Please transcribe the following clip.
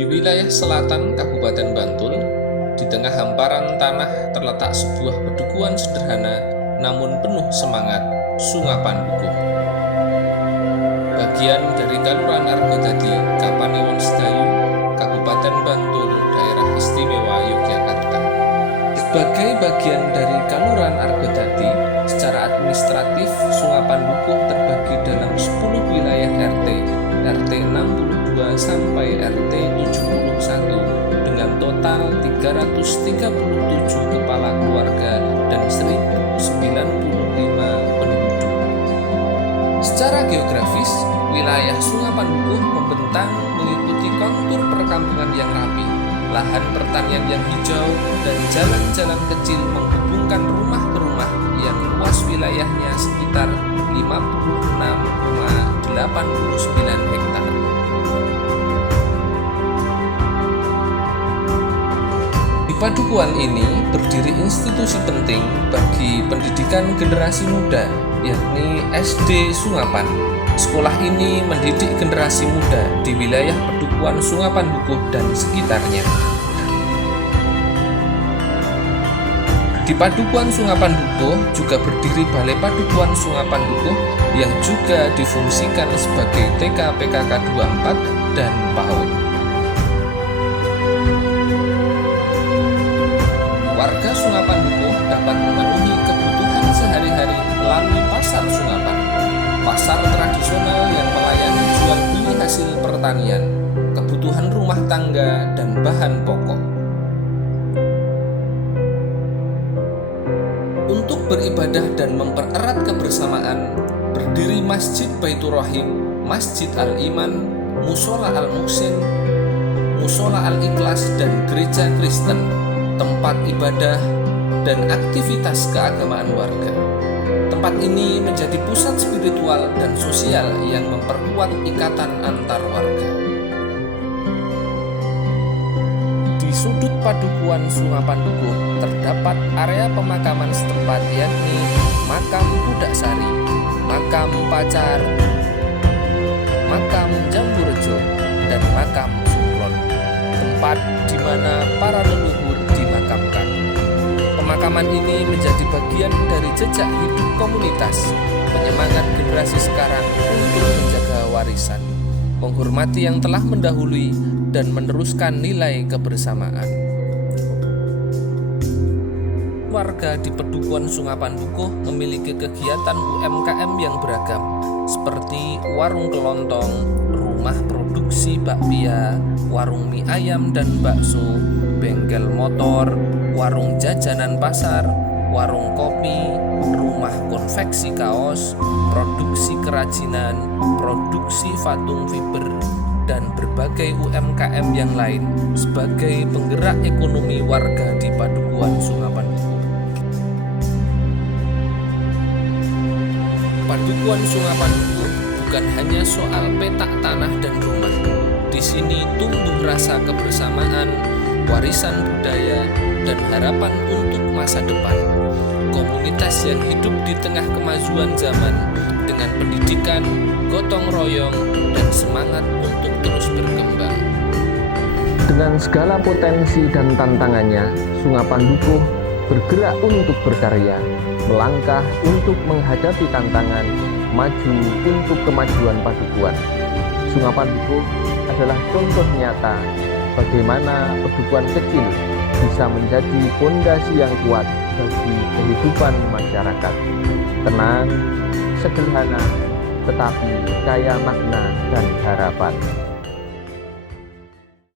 Di wilayah selatan Kabupaten Bantul, di tengah hamparan tanah terletak sebuah pedukuhan sederhana namun penuh semangat, Sungapan Dukuh. Bagian dari Kelurahan Argodadi, Kapanewon Sedayu, Kabupaten Bantul, Daerah Istimewa Yogyakarta. Sebagai bagian dari Kelurahan Argodadi, secara administratif Sungapan Dukuh terbagi dalam 10 wilayah RT 62 sampai RT 71 dengan total 337 kepala keluarga dan 1095 penduduk. Secara geografis, wilayah Sungapan Dukuh membentang mengikuti kontur perkampungan yang rapi, lahan pertanian yang hijau, dan jalan-jalan kecil menghubungkan rumah ke rumah yang luas wilayahnya sekitar 56,89 hektar. Di padukuhan ini berdiri institusi penting bagi pendidikan generasi muda, yakni SD Sungapan. Sekolah ini mendidik generasi muda di wilayah Padukuhan Sungapan Dukuh dan sekitarnya. Di Padukuhan Sungapan Dukuh juga berdiri Balai Padukuhan Sungapan Dukuh yang juga difungsikan sebagai TK PKK 24 dan PAUD. Warga Sungapan Dukuh dapat memenuhi kebutuhan sehari-hari melalui pasar Sungapan, pasar tradisional yang melayani jual beli hasil pertanian, kebutuhan rumah tangga, dan bahan pokok. Untuk beribadah dan mempererat kebersamaan, berdiri Masjid Baitur Rahim, Masjid Al-Iman, Musola Al-Muhsin, Musola Al-Ikhlas, dan Gereja Kristen, tempat ibadah dan aktivitas keagamaan warga. Tempat ini menjadi pusat spiritual dan sosial yang memperkuat ikatan antar warga. Di sudut Padukuhan Sungapan Dukuh terdapat area pemakaman setempat, yakni Makam Budak Sari, Makam Pacar, Makam Jamburejo, dan Makam Sumron, tempat di mana para leluhur dimakamkan. Pemakaman ini menjadi bagian dari jejak hidup komunitas, penyemangat generasi sekarang untuk menjaga warisan, menghormati yang telah mendahului, dan meneruskan nilai kebersamaan. Warga di Padukuhan Sungapan Dukuh memiliki kegiatan UMKM yang beragam, seperti warung kelontong, rumah produksi bakpia, warung mie ayam dan bakso, bengkel motor, warung jajanan pasar, warung kopi, rumah konveksi kaos, produksi kerajinan, produksi vatung fiber, dan berbagai UMKM yang lain sebagai penggerak ekonomi warga di Padukuhan Sungapan Dukuh. Padukuhan Sungapan Dukuh bukan hanya soal petak tanah dan rumah. Di sini tumbuh rasa kebersamaan, warisan budaya, dan harapan untuk masa depan. Komunitas yang hidup di tengah kemajuan zaman dengan pendidikan, gotong royong, dan semangat untuk terus berkembang. Dengan segala potensi dan tantangannya, Sungapan Dukuh bergerak untuk berkarya, melangkah untuk menghadapi tantangan, maju untuk kemajuan padukuhan. Sungapan Dukuh adalah contoh nyata bagaimana padukuhan kecil bisa menjadi fondasi yang kuat bagi kehidupan masyarakat. Tenang, sederhana, tetapi kaya makna dan harapan.